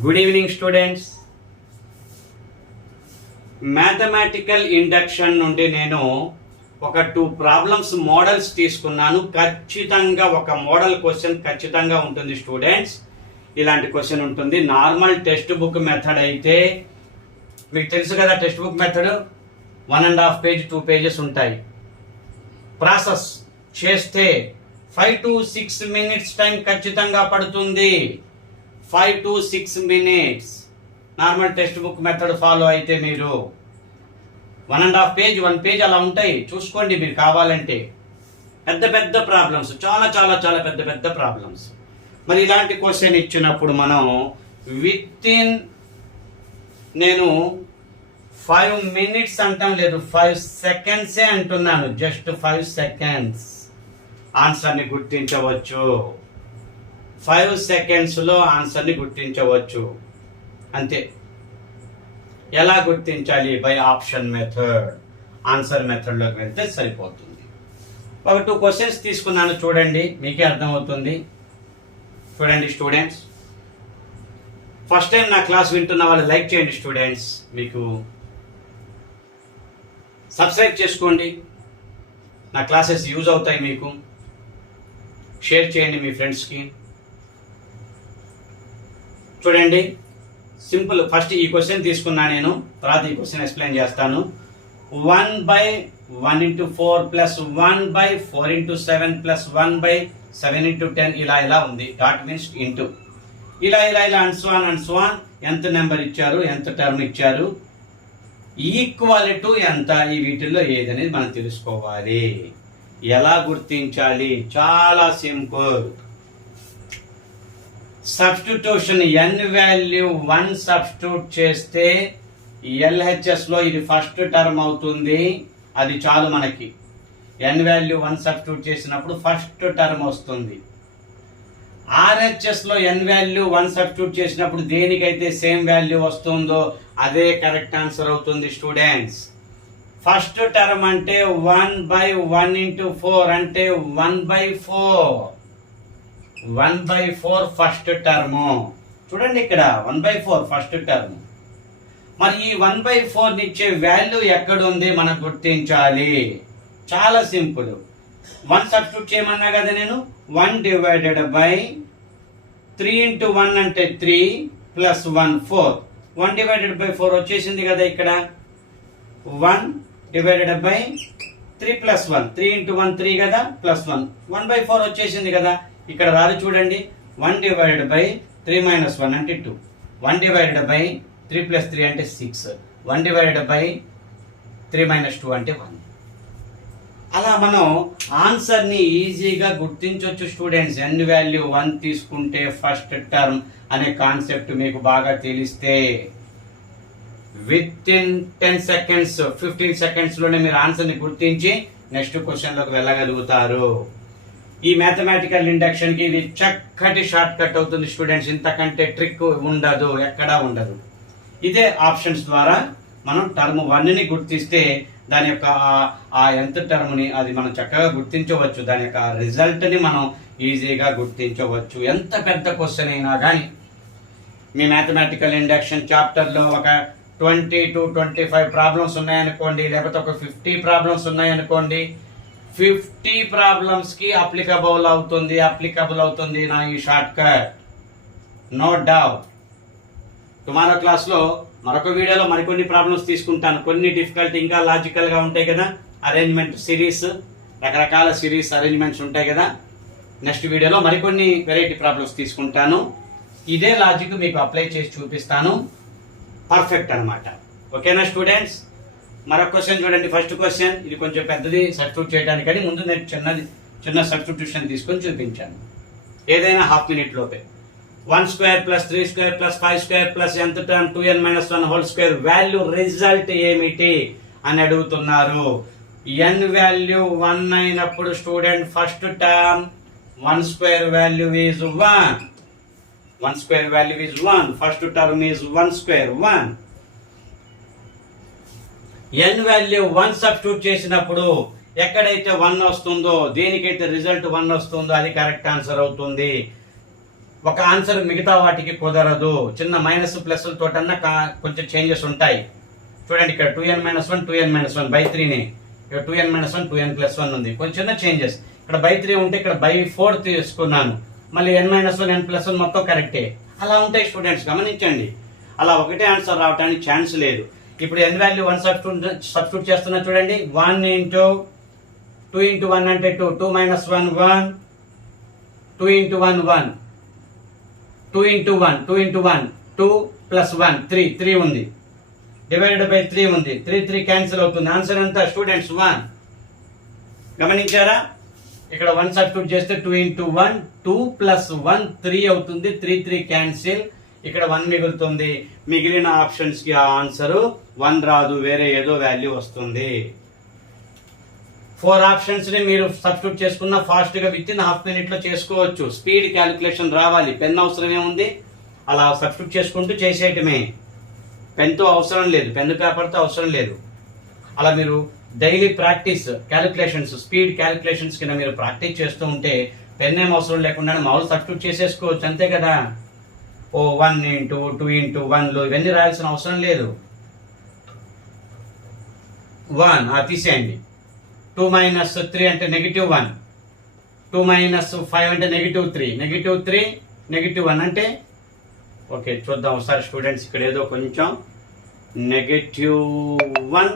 Good evening students. Mathematical induction నుండి నేను ఒక 2 ప్రాబ్లమ్స్ మోడల్స్ తీసుకున్నాను. ఖచ్చితంగా ఒక మోడల్ క్వశ్చన్ ఖచ్చితంగా ఉంటుంది స్టూడెంట్స్. ఇలాంటి క్వశ్చన్ ఉంటుంది. నార్మల్ టెక్స్ట్ బుక్ మెథడ్ అయితే మీకు తెలుసు కదా, text book method 1.5 page 2 pages ఉంటాయి. ప్రాసెస్ చేస్తే 5 to 6 మినిట్స్ టైం ఖచ్చితంగా పడుతుంది. 5 to 6 minutes normal text book method follow అయితే మీరు 1.5 పేజ్ 1 పేజ్ అలా ఉంటాయి. చూసుకోండి మీరు కావాలంటే. పెద్ద పెద్ద ప్రాబ్లమ్స్, చాలా చాలా చాలా పెద్ద పెద్ద ప్రాబ్లమ్స్. మరి ఇలాంటి క్వశ్చన్ ఇచ్చినప్పుడు మనం నేను 5 మినిట్స్ అంటాం లేదు, 5 సెకండ్సే అంటున్నాను. జస్ట్ 5 సెకండ్స్ ఆన్సర్ని గుర్తించవచ్చు. 5 సెకండ్స్లో ఆన్సర్ని గుర్తించవచ్చు అంతే. ఎలా గుర్తించాలి? By option method. ఆన్సర్ మెథడ్లోకి వెళ్తే సరిపోతుంది. ఒక 2 క్వశ్చన్స్ తీసుకున్నాను, చూడండి, మీకే అర్థమవుతుంది. చూడండి స్టూడెంట్స్, ఫస్ట్ టైం నా క్లాస్ వింటున్న వాళ్ళు లైక్ చేయండి స్టూడెంట్స్. మీకు సబ్స్క్రైబ్ చేసుకోండి, నా క్లాసెస్ యూజ్ అవుతాయి మీకు. షేర్ చేయండి మీ ఫ్రెండ్స్కి. చూడండి, సింపుల్. ఫస్ట్ ఈ క్వశ్చన్ తీసుకున్నా నేను, తర్వాత ఈ క్వశ్చన్ ఎక్స్ప్లెయిన్ చేస్తాను. 1/1 into 4 plus 1/4 into 7 plus 1/7 into 10 ఇలా ఉంది. డాట్ మీన్స్ ఇంటూ ఇలా అండ్ సో ఆన్ ఎంత నెంబర్ ఇచ్చారు, ఎంత టర్మ్ ఇచ్చారు, ఈక్వల్ టు ఎంత, ఈ వీటిల్లో ఏదనేది మనం తెలుసుకోవాలి. ఎలా గుర్తించాలి? చాలా simple. Substitution n value 1 substitute చేస్తే LHS లో ఇది ఫస్ట్ టర్మ్ అవుతుంది. అది చాలు మనకి. n వాల్యూ 1 సబ్స్టిట్యూట్ చేసినప్పుడు ఫస్ట్ టర్మ్ వస్తుంది. RHS లో n వాల్యూ 1 సబ్స్టిట్యూట్ చేసినప్పుడు దేనికైతే సేమ్ వాల్యూ వస్తుందో అదే కరెక్ట్ ఆన్సర్ అవుతుంది స్టూడెంట్స్. ఫస్ట్ టర్మ్ అంటే 1/1 into 4 అంటే 1/4. 1/4 ఫస్ట్ టర్మ్. చూడండి ఇక్కడ 1/4 ఫస్ట్ టర్మ్. మరి ఈ 1/4 నిచ్చే వాల్యూ ఎక్కడుంది మనం గుర్తించాలి. చాలా సింపుల్. 1 సబ్స్టిట్యూట్ చేయమన్నా కదా నేను. 1 divided by 3 into 1 అంటే 3 plus 1 4. 1 divided by 4 వచ్చేసింది కదా ఇక్కడ. 1 divided by 3 plus 1. 3 into 1 3 కదా, plus 1. 1/4 వచ్చేసింది కదా. ఇక్కడ రాదు చూడండి. 1 divided by 3 minus 1 అంటే 2. 1 divided by 3 plus 3 అంటే 6. 1 divided by 3 minus 2 అంటే 1. అలా మనం ఆన్సర్ని ఈజీగా గుర్తించవచ్చు స్టూడెంట్స్. n వాల్యూ 1 తీసుకుంటే ఫస్ట్ టర్మ్ అనే కాన్సెప్ట్ మీకు బాగా తెలిస్తే విత్ ఇన్ 10 సెకండ్స్ 15 సెకండ్స్లోనే మీరు ఆన్సర్ని గుర్తించి నెక్స్ట్ క్వశ్చన్లోకి వెళ్ళగలుగుతారు. ఈ మ్యాథమెటికల్ ఇండక్షన్కి ఇది చక్కటి షార్ట్ కట్ అవుతుంది స్టూడెంట్స్. ఇంతకంటే ట్రిక్ ఉండదు, ఎక్కడా ఉండదు. ఇదే ఆప్షన్స్ ద్వారా మనం టర్మ్ 1ని గుర్తిస్తే దాని యొక్క ఆ ఎంత టర్మ్ని అది మనం చక్కగా గుర్తించవచ్చు. దాని యొక్క రిజల్ట్ని మనం ఈజీగా గుర్తించవచ్చు. ఎంత పెద్ద క్వశ్చన్ అయినా కానీ మీ మ్యాథమెటికల్ ఇండక్షన్ చాప్టర్లో ఒక 20 to 25 ప్రాబ్లమ్స్ ఉన్నాయనుకోండి, లేకపోతే ఒక 50 ప్రాబ్లమ్స్ ఉన్నాయనుకోండి, 50 ప్రాబ్లమ్స్ కి అప్లికబుల్ అవుతుంది నా ఈ short cut. No doubt. Tomorrow class లో మరొక వీడియోలో మరికొన్ని ప్రాబ్లమ్స్ తీసుకుంటాను. కొన్ని డిఫికల్ట్, ఇంకా లాజికల్ గా ఉంటాయి కదా. అరేంజ్మెంట్ సిరీస్, రకరకాల సిరీస్ అరేంజ్మెంట్స్ ఉంటాయి కదా. నెక్స్ట్ వీడియోలో మరికొన్ని వెరైటీ ప్రాబ్లమ్స్ తీసుకుంటాను. ఇదే లాజిక్ మీకు అప్లై చేసి చూపిస్తాను. పర్ఫెక్ట్ అన్నమాట. ఓకేనా స్టూడెంట్స్? మరొక క్వశ్చన్ చూడండి. ఫస్ట్ క్వశ్చన్ ఇది కొంచెం పెద్దది సబ్స్టిట్యూట్ చేయడానికి, కానీ ముందు నేను చిన్న సబ్స్టిట్యూషన్ తీసుకొని చూపించాను. ఏదైనా హాఫ్ మినిట్ లోపే. 1 square plus 3 square plus 5 square plus nth term 2n minus 1 whole square value result ఏమిటి అని అడుగుతున్నారు. n వాల్యూ 1 అయినప్పుడు student first term 1 square value is 1. 1 square value is 1. First term is 1 square 1. n value 1 substitute చేసినప్పుడు ఎక్కడైతే 1 వస్తుందో, దేనికైతే result 1 వస్తుందో అది correct answer అవుతుంది. ఒక ఆన్సర్ మిగతా వాటికి కుదరదు. చిన్న మైనస్ ప్లస్ తోటన్నా కొంచెం చేంజెస్ ఉంటాయి. చూడండి ఇక్కడ 2n-1 2n-1 బై 3ని, ఇక్కడ 2n-1 2n+1 ఉంది. కొంచెం చిన్న చేంజెస్. ఇక్కడ బై 3 ఉంటే ఇక్కడ బై 4 తీసుకున్నాను. మళ్ళీ n-1 n+1 మొత్తం కరెక్టే. అలా ఉంటాయి స్టూడెంట్స్, గమనించండి. అలా ఒకటే ఆన్సర్ రావడానికి ఛాన్స్ లేదు. ఇప్పుడు n వాల్యూ 1 సబ్స్టిట్యూట్ చేస్తున్నా చూడండి. 1 ఇంటూ 2 ఇంటూ 1 అంటే 2, 2 - 1 1, 2 ఇంటూ 1 1, 2 ఇంటూ 1 2 ఇంటూ 1 2 + 1 3, 3 ఉంది. డివైడెడ్ బై 3 ఉంది. 3 క్యాన్సిల్ అవుతుంది. ఆన్సర్ ఎంత స్టూడెంట్స్? 1. గమనించారా? ఇక్కడ 1 సబ్స్టిట్యూట్ చేస్తే 2 ఇంటూ 1 2 + 1 3 అవుతుంది. 3 క్యాన్సిల్. ఇక్కడ 1 మిగులుతుంది. మిగిలిన ఆప్షన్స్ కి ఆ ఆన్సర్ 1 రాదు, వేరే ఏదో వాల్యూ వస్తుంది. 4 ఆప్షన్స్ ని మీరు సబ్స్టిట్యూట్ చేసుకున్న ఫాస్ట్ గా విత్ ఇన్ హాఫ్ మినిట్ లో చేసుకోవచ్చు. స్పీడ్ క్యాలిక్యులేషన్ రావాలి. పెన్ అవసరం ఏముంది, అలా సబ్స్టిట్యూట్ చేసుకుంటూ చేసేయటమే. పెన్ తో అవసరం లేదు, పెన్ పేపర్ తో అవసరం లేదు. అలా మీరు daily practice calculations, speed calculations కింద మీరు ప్రాక్టీస్ చేస్తూ ఉంటే పెన్ ఏం అవసరం లేకుండా మామూలు సబ్స్టిట్యూట్ చేసేసుకోవచ్చు, అంతే కదా. 1 ఇంటూ 2 ఇంటూ 1 ఇవన్నీ రాయాల్సిన అవసరం లేదు. 1 తీసేయండి. 2 - 3 అంటే -1, 2 - 5 అంటే -3, -3 -1 అంటే ఓకే. చూద్దాం ఒకసారి స్టూడెంట్స్. ఇక్కడ ఏదో కొంచెం -1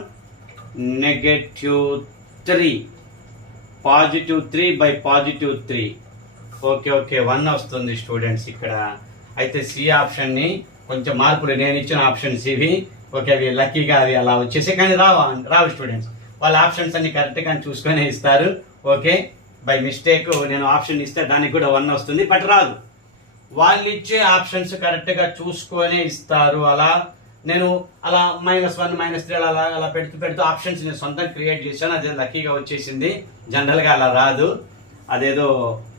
-3 +3 బై +3 ఓకే 1 వస్తుంది స్టూడెంట్స్ ఇక్కడ. అయితే సి ఆప్షన్ ని కొంచెం మార్పులు, నేను ఇచ్చిన ఆప్షన్స్ ఇవి. ఓకే, అవి లక్కీగా అవి అలా వచ్చేసి, కానీ రావు స్టూడెంట్స్. వాళ్ళ ఆప్షన్స్ అన్ని కరెక్ట్ గా చూసుకొని ఇస్తారు. ఓకే, బై మిస్టేక్ నేను ఆప్షన్ ఇస్తే దానికి కూడా 1 వస్తుంది, బట్ రాదు. వాళ్ళు ఇచ్చే ఆప్షన్స్ కరెక్ట్ గా చూసుకొని ఇస్తారు. అలా నేను అలా -1 -3 అలా పెడుతూ ఆప్షన్స్ నేను సొంతంగా క్రియేట్ చేశాను. అదే లక్కీగా వచ్చేసింది. జనరల్ గా అలా రాదు, అదేదో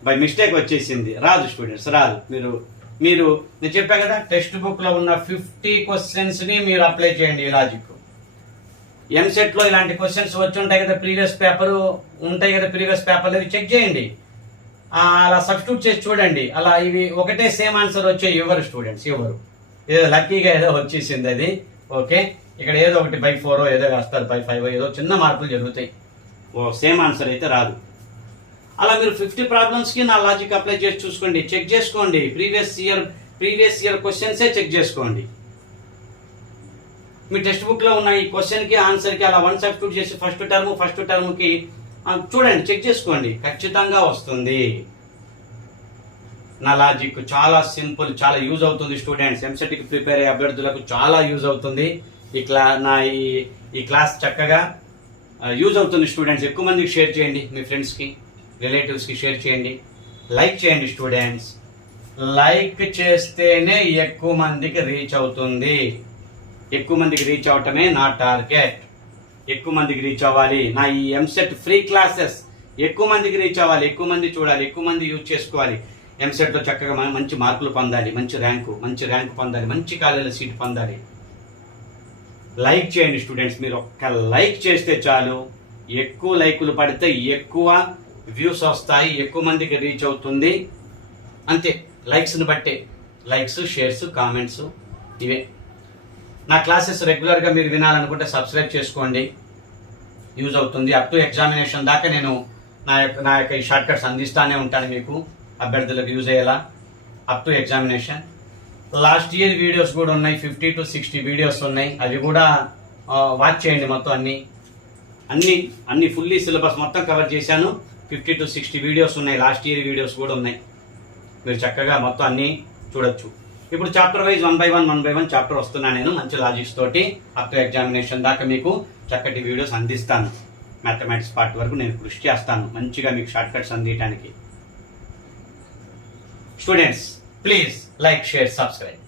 బై మిస్టేక్ వచ్చేసింది. రాదు స్టూడెంట్స్, రాదు. మీరు నేను చెప్పా కదా, టెక్స్ట్ బుక్ లో ఉన్న 50 క్వశ్చన్స్ ని మీరు అప్లై చేయండి. ఈ లాజిక్ ఎంసెట్ లో ఇలాంటి క్వశ్చన్స్ వచ్చి ఉంటాయి కదా, ప్రీవియస్ పేపర్ ఉంటాయి కదా, ప్రీవియస్ పేపర్ అవి చెక్ చేయండి. అలా సబ్స్టిట్యూట్ చేసి చూడండి. అలా ఇవి ఒకటే సేమ్ ఆన్సర్ వచ్చే ఎవరు స్టూడెంట్స్, ఎవరు ఏదో లక్కీగా ఏదో వచ్చేసింది అది. ఓకే, ఇక్కడ ఏదో ఒకటి బై 4 ఏదో వేస్తారు, బై 5 ఏదో చిన్న మార్పులు జరుగుతాయి. సేమ్ ఆన్సర్ అయితే రాదు. అలా మీరు 50 ప్రాబ్లమ్స్ కి నా లాజిక్ అప్లై చేసి చూసుకోండి, చెక్ చేసుకోండి. ప్రీవియస్ ఇయర్ క్వశ్చన్సే చెక్ చేసుకోండి. మీ టెక్స్ట్ బుక్ లో ఉన్న ఈ క్వశ్చన్ కి ఆన్సర్ కి అలా 1 సబ్స్టిట్యూట్ చేసి ఫస్ట్ టర్మ్ కి చూడండి, చెక్ చేసుకోండి, ఖచ్చితంగా వస్తుంది. నా లాజిక్ చాలా సింపుల్, చాలా యూజ్ అవుతుంది స్టూడెంట్స్. ఎంసెట్ కి ప్రిపేర్ అయ్యే అభ్యర్థులకు చాలా యూజ్ అవుతుంది. ఈ క్లాస్ చక్కగా యూజ్ అవుతుంది స్టూడెంట్స్. ఎక్కువ మందికి షేర్ చేయండి, మీ ఫ్రెండ్స్ కి, రిలేటివ్స్ కి షేర్ చేయండి. లైక్ చేయండి స్టూడెంట్స్. లైక్ చేస్తేనే ఎక్కువ మందికి రీచ్ అవుతుంది. ఎక్కువ మందికి రీచ్ అవటమే నా టార్గెట్. ఎక్కువ మందికి రీచ్ అవ్వాలి. నా ఈ ఎంసెట్ ఫ్రీ క్లాసెస్ ఎక్కువ మందికి రీచ్ అవ్వాలి, ఎక్కువ మంది చూడాలి, ఎక్కువ మంది యూజ్ చేసుకోవాలి. ఎంసెట్ లో చక్కగా మంచి మార్కులు పొందాలి, మంచి ర్యాంకు పొందాలి, మంచి కాలేజీలో సీట్ పొందాలి. లైక్ చేయండి స్టూడెంట్స్. మీరు ఒక్క లైక్ చేస్తే చాలు. ఎక్కువ లైకులు పడితే ఎక్కువ వ్యూస్ వస్తాయి, ఎక్కువ మందికి రీచ్ అవుతుంది. అంతే, లైక్స్ని బట్టే. లైక్స్, షేర్స్, కామెంట్స్ ఇవే. నా క్లాసెస్ రెగ్యులర్గా మీరు వినాలనుకుంటే సబ్స్క్రైబ్ చేసుకోండి, యూజ్ అవుతుంది. అప్ టు ఎగ్జామినేషన్ దాకా నేను నా యొక్క ఈ షార్ట్ కట్స్ అందిస్తానే ఉంటాను మీకు, అభ్యర్థులకు యూజ్ అయ్యేలా up to examination. Last year videos కూడా ఉన్నాయి, 50 to 60 వీడియోస్ ఉన్నాయి. అవి కూడా వాచ్ చేయండి. మొత్తం అన్ని ఫుల్లీ సిలబస్ మొత్తం కవర్ చేశాను. 50 to 60 వీడియోస్ ఉన్నాయి, లాస్ట్ ఇయర్ వీడియోస్ కూడా ఉన్నాయి. మీరు చక్కగా మొత్తం అన్ని చూడొచ్చు. ఇప్పుడు చాప్టర్ వైజ్ 1 by 1 చాప్టర్ వస్తున్నా నేను, మంచి లాజిక్స్ తోటి అప్ టు ఎగ్జామినేషన్ దాకా మీకు చక్కటి వీడియోస్ అందిస్తాను. మ్యాథమెటిక్స్ పార్ట్ వరకు నేను కృషి చేస్తాను మంచిగా మీకు షార్ట్ కట్స్ అందించడానికి. Students, please like, share, subscribe.